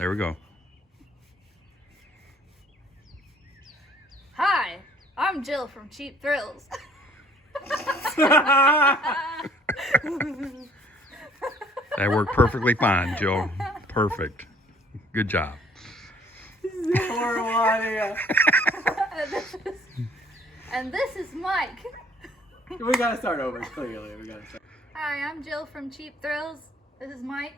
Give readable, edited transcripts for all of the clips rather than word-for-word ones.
There we go. Hi, I'm Jill from Cheap Thrills. That worked perfectly fine, Jill. Perfect. Good job. Horrible idea. And this is Mike. We gotta start over, clearly. We gotta start. Hi, I'm Jill from Cheap Thrills. This is Mike.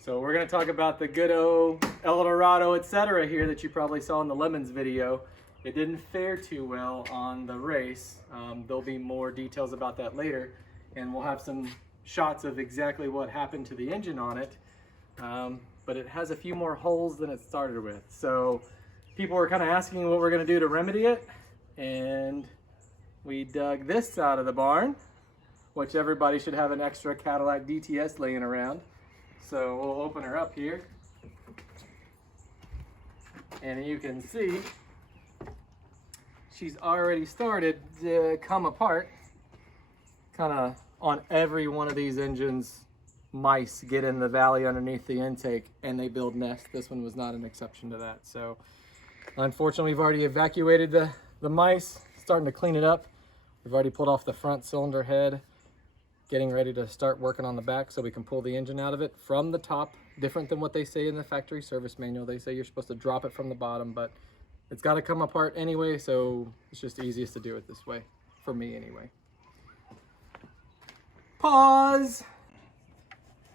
So we're gonna talk about the good old Eldorado, etc. here that you probably saw in the Lemons video. It didn't fare too well on the race. There'll be more details about that later, and we'll have some shots of exactly what happened to the engine on it. But it has a few more holes than it started with. So people were kind of asking what we're gonna do to remedy it, and we dug this out of the barn, which everybody should have an extra Cadillac DTS laying around. So we'll open her up here, and you can see she's already started to come apart. Kind of on every one of these engines, mice get in the valley underneath the intake and they build nests. This one was not an exception to that. So unfortunately, we've already evacuated the mice, starting to clean it up. We've already pulled off the front cylinder head, getting ready to start working on the back so we can pull the engine out of it from the top. Different than what they say in the factory service manual. They say you're supposed to drop it from the bottom, but it's got to come apart anyway, so it's just easiest to do it this way, for me anyway. Pause!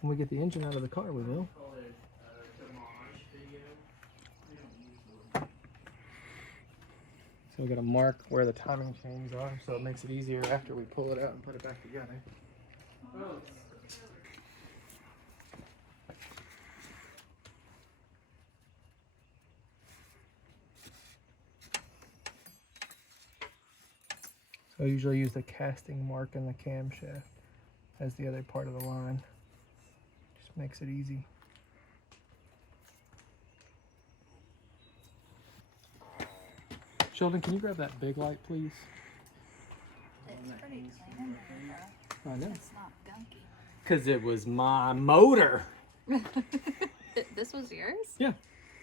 When we get the engine out of the car, we will. So we got to mark where the timing chains are, so it makes it easier after we pull it out and put it back together. So I usually use the casting mark in the camshaft as the other part of the line. Just makes it easy. Sheldon, can you grab that big light, please? It's pretty clean. I know. It's not gunky. Because it was my motor. This was yours? Yeah.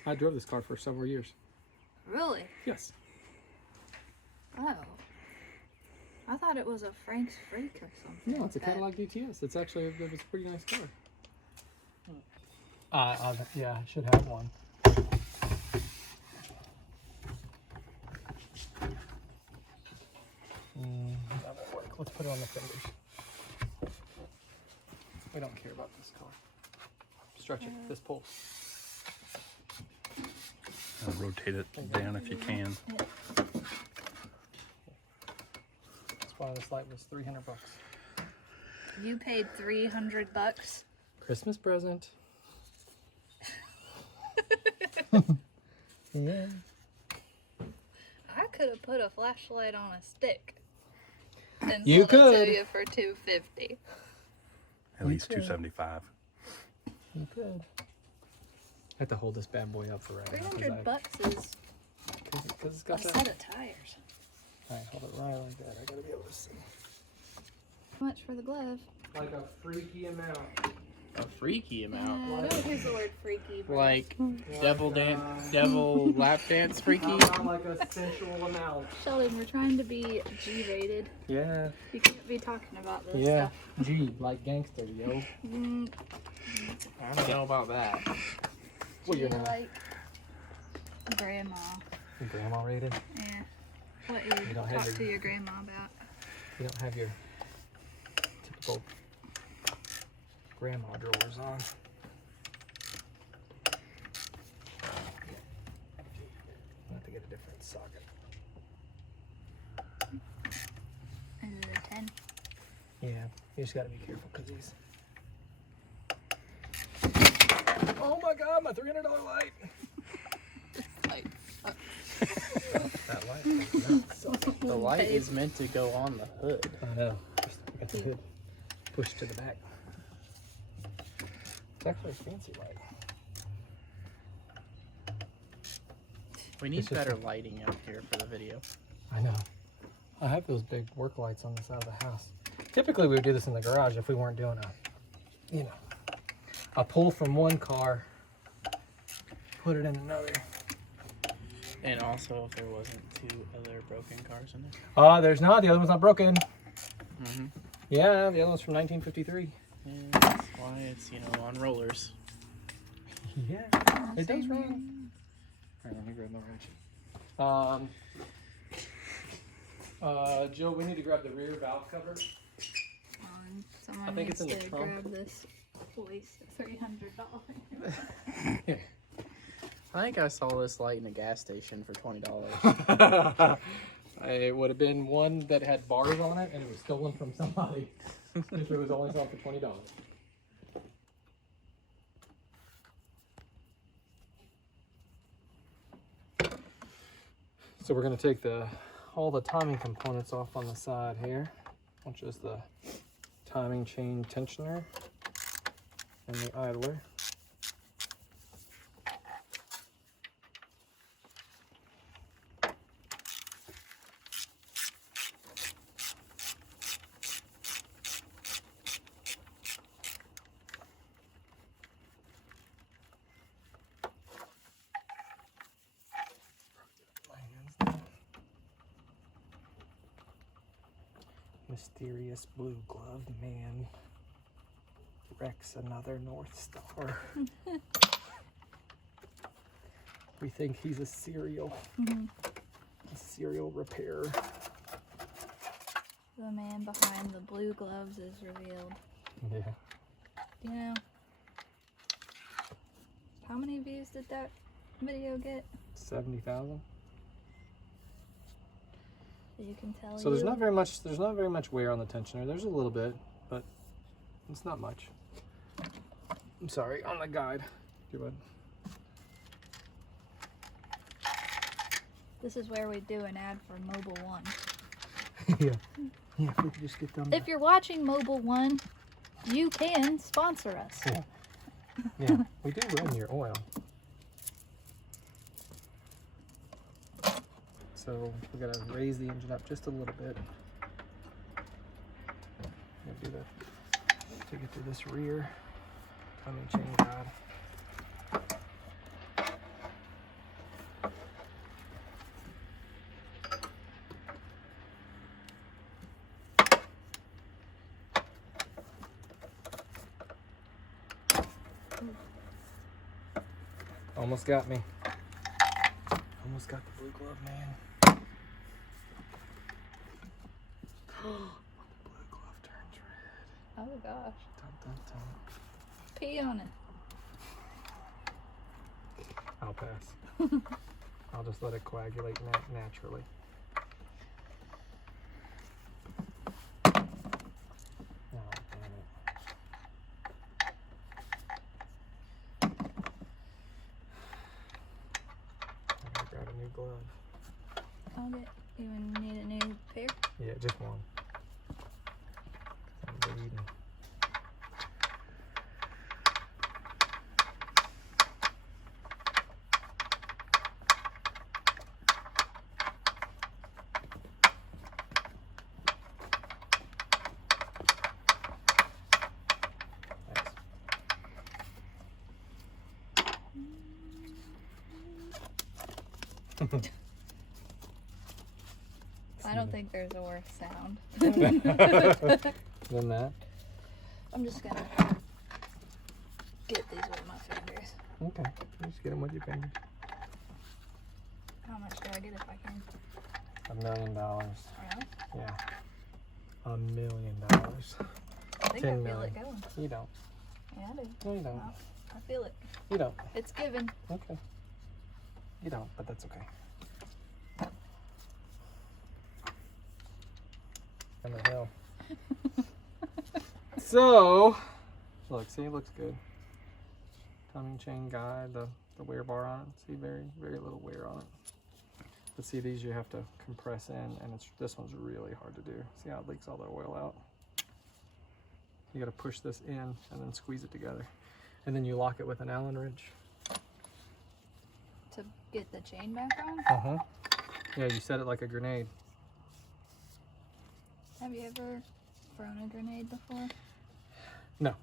I drove this car for several years. Really? Yes. Oh. I thought it was a Frank's Freak or something. No, it's a Cadillac DTS. It's actually it was a pretty nice car. Yeah, I should have one. That won't work. Let's put it on the fenders. We don't care about this car. Stretch it. This pulls. Rotate it down if you can. Yeah. That's why this light was $300. You paid $300. Christmas present. Yeah. I could have put a flashlight on a stick and You sold it could. to you for $250. At least $275. You could. I have to hold this bad boy up for right now. $300 is Because it's a got that. set of tires. Alright, hold it right like that. I gotta be able to see. How much for the glove? Like a freaky amount. A freaky amount. Don't use the word freaky. Bro. Like devil lap dance freaky. How about like a sensual amount? Sheldon, we're trying to be G-rated. Yeah. You can't be talking about this Yeah. stuff. G, like gangster, yo. I don't know about that. What G you're not? like grandma. Grandma rated? Yeah. What You you don't have talk your- to your grandma about. You don't have your typical grandma drawers on. I'll have to get a different socket. Is it a 10? Yeah, you just gotta be careful because these. Oh my god, my $300 light! Like, That light is nuts. The light is meant to go on the hood. I know. Just got the hood pushed to the back. It's actually a fancy light. We need It's just better lighting out here for the video. I know. I have those big work lights on the side of the house. Typically we would do this in the garage if we weren't doing a pull from one car put it in another. And also, if there wasn't 2 other broken cars in there. There's not. The other one's not broken. Mm-hmm. Yeah, the other one's from 1953. And that's why it's, on rollers. Yeah, it does run. All right, let me grab the ratchet. Jill, we need to grab the rear valve cover. Someone I think it's needs in the to trunk. grab this waste $300. I think I saw this light in a gas station for $20. It would have been one that had bars on it, and it was stolen from somebody. If it was only sold for $20. So we're going to take all the timing components off on the side here, which is the timing chain tensioner and the idler. Mysterious blue gloved man wrecks another Northstar. We think he's a serial repairer. The man behind the blue gloves is revealed. Yeah. How many views did that video get? 70,000. You can tell. So there's not very much wear on the tensioner. There's a little bit, but it's not much. I'm sorry, on the guide. Do it. This is where we do an ad for Mobile One. Yeah, if we could just get them. If you're watching Mobile One, you can sponsor us. Yeah, we do run your oil. So we gotta raise the engine up just a little bit. We'll do that to get to this rear timing chain guide. Almost got me. Almost got the blue glove man. The blue glove turns red. Oh gosh. Dun, dun, dun. Pee on it. I'll pass. I'll just let it coagulate naturally. Oh, damn it. I'm gonna grab a new glove. I'll get. You need a new pair? Yeah, just one. I'm bleeding. Thanks. I don't think there's a worse sound. Than that? I'm just gonna get these with my fingers. Okay, just get them with your fingers. How much do I get if I can? $1 million. Really? Yeah. $1 million. I think 10 I feel million. it going. You don't. Yeah, I do. No, you don't. Well, I feel it. You don't. It's given. Okay. You don't, but that's okay. On the hill. So, look, see, it looks good. Timing chain guide, the wear bar on it. See, very, very little wear on it. But see, these you have to compress in, and this one's really hard to do. See how it leaks all the oil out? You gotta push this in and then squeeze it together. And then you lock it with an Allen wrench. To get the chain back on? Uh-huh. Yeah, you set it like a grenade. Have you ever thrown a grenade before? No.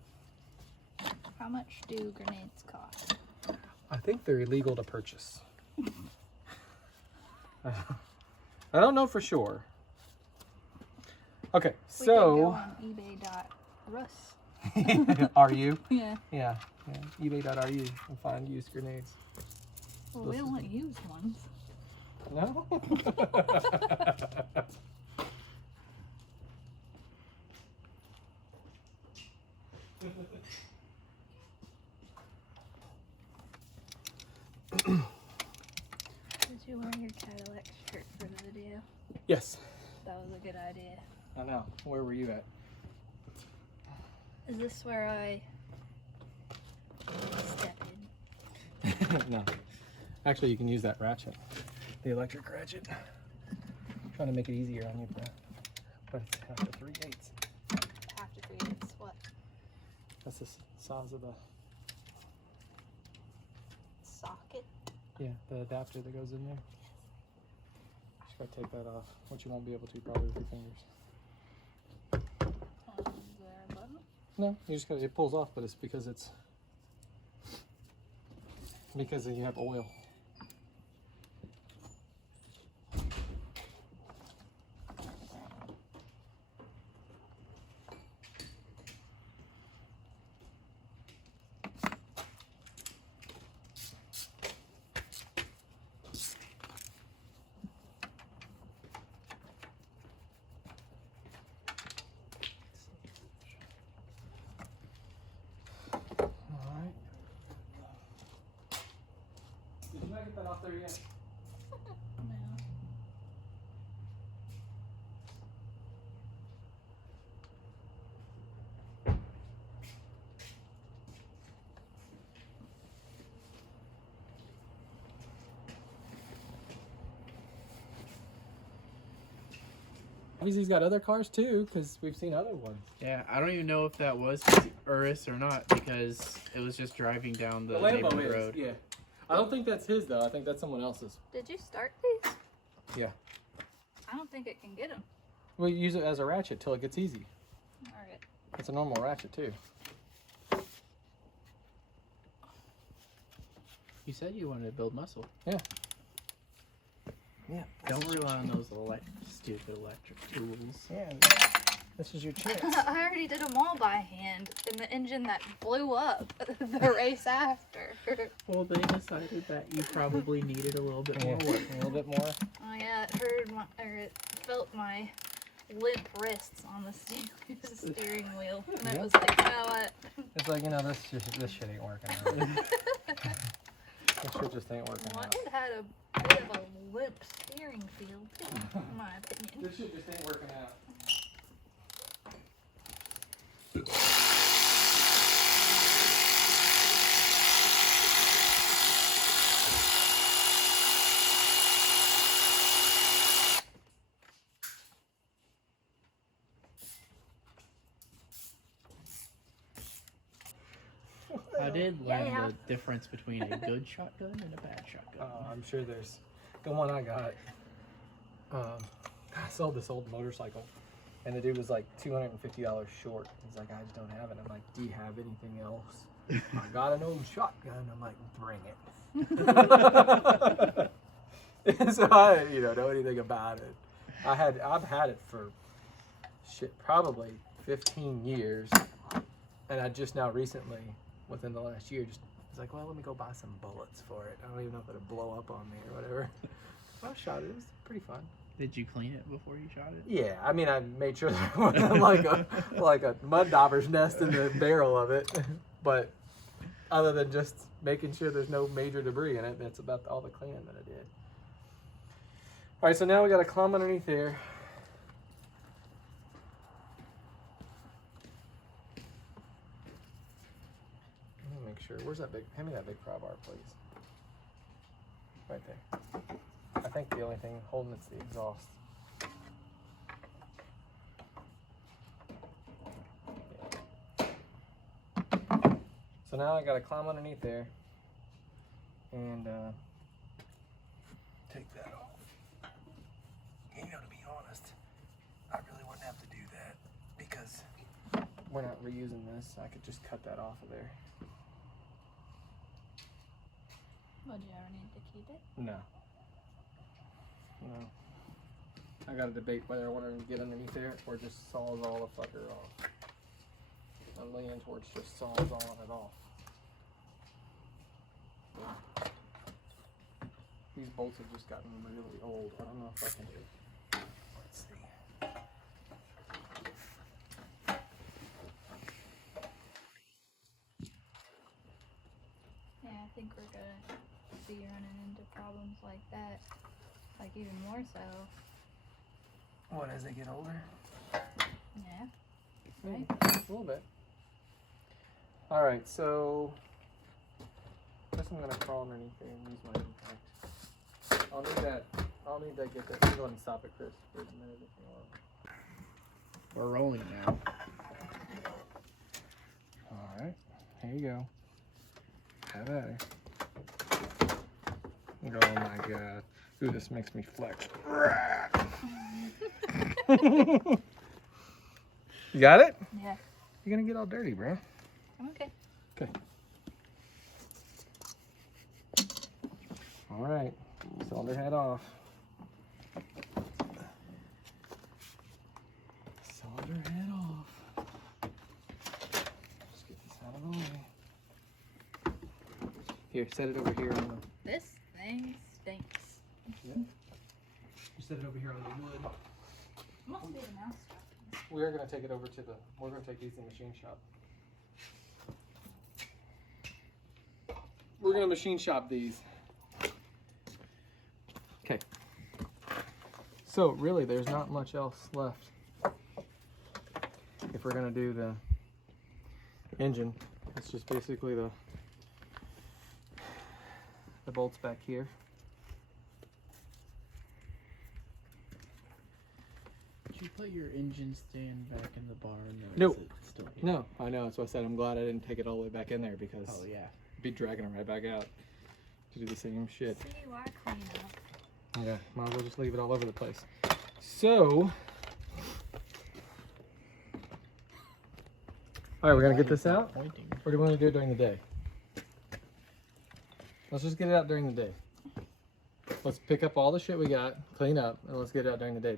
How much do grenades cost? I think they're illegal to purchase. I don't know for sure. Okay, We could go so on ebay.rus. are you? Yeah. Yeah, ebay.ru and find used grenades. Well, we don't want used ones. No? Did you wear your Cadillac shirt for the video? Yes. That was a good idea. I know. Where were you at? Is this where I step in? No. Actually, you can use that ratchet. The electric ratchet. Trying to make it easier on you, bro. But it's after 3/8. After 3 days, what? That's the size of the, Socket? yeah, the adapter that goes in there. Just gotta take that off, which you won't be able to probably with your fingers. Is there a button? No, you just gotta, it pulls off, but it's because you have oil. Alright. Did you not get that off there yet? No. Obviously he's got other cars too, because we've seen other ones. Yeah, I don't even know if that was Urus or not because it was just driving down the neighborhood road. yeah. I don't think that's his though, I think that's someone else's. Did you start these? Yeah. I don't think it can get them. We use it as a ratchet till it gets easy. Alright. It's a normal ratchet too. You said you wanted to build muscle. Yeah. Yeah. Don't rely on those stupid electric tools. Yeah. This is your chance. I already did them all by hand in the engine that blew up the race after. Well, they decided that you probably needed a little bit more work. A little bit more. Oh yeah, it felt my limp wrists on the steering wheel. And it was like, you know what? It's like, this shit ain't working out. This shit just ain't working Well, out. it had a bit of a limp steering feel too, in my opinion. This shit just ain't working out. I did learn Yeah. the difference between a good shotgun and a bad shotgun. I'm sure there's the one I got. I sold this old motorcycle, and the dude was like $250 short. He's like, I just don't have it. I'm like, do you have anything else? I got an old shotgun. I'm like, bring it. So I, know anything about it. I've had it for probably 15 years, and I just now recently, within the last year, just was like, well, let me go buy some bullets for it. I don't even know if it'll blow up on me or whatever. I shot it. It was pretty fun. Did you clean it before you shot it? Yeah, I mean, I made sure there wasn't like a mud dauber's nest in the barrel of it. But other than just making sure there's no major debris in it, that's about all the cleaning that I did. All right, so now we got to climb underneath there. Let me make sure. Where's that big? Hand me that big pry bar, please. Right there. I think the only thing holding it's the exhaust. So now I gotta climb underneath there and take that off. To be honest, I really wouldn't have to do that because we're not reusing this. I could just cut that off of there. Would you ever need to keep it? No. No. I got to debate whether I want to get underneath there or just saws all the fucker off. I'm leaning towards just saws all it off. These bolts have just gotten really old. I don't know if I can do it. Let's see. Yeah, I think we're gonna be running into problems like that. Like even more so. What, as they get older? Yeah. Right? A little bit. Alright, so I guess I'm gonna crawl underneath there and use my impact. I'll need that get that. Go ahead and stop it, Chris, for a minute if you want. We're rolling now. Alright, here you go. Have at it. Oh my god. Ooh, this makes me flex. You got it? Yeah. You're gonna get all dirty, bro. I'm okay. Okay. Alright, cylinder head off. Cylinder head off. Just get this out of the way. Here, set it over here on the... This thing stinks. Yeah. You set it over here on the wood. Must be the mouse. We're gonna take it over to the... We're gonna take these to the machine shop. We're gonna machine shop these. Okay. So really, there's not much else left. If we're gonna do the engine, it's just basically the bolts back here. Did you put your engine stand back in the barn? Or Nope. is it still here? No, I know. That's why I said I'm glad I didn't take it all the way back in there because Oh yeah. I'd be dragging it right back out to do the same shit. See, why clean up? Yeah, might as well just leave it all over the place. So, all right, we're gonna get this out, Pointing. or do we want to do it during the day? Let's just get it out during the day. Let's pick up all the shit we got, clean up, and let's get it out during the day.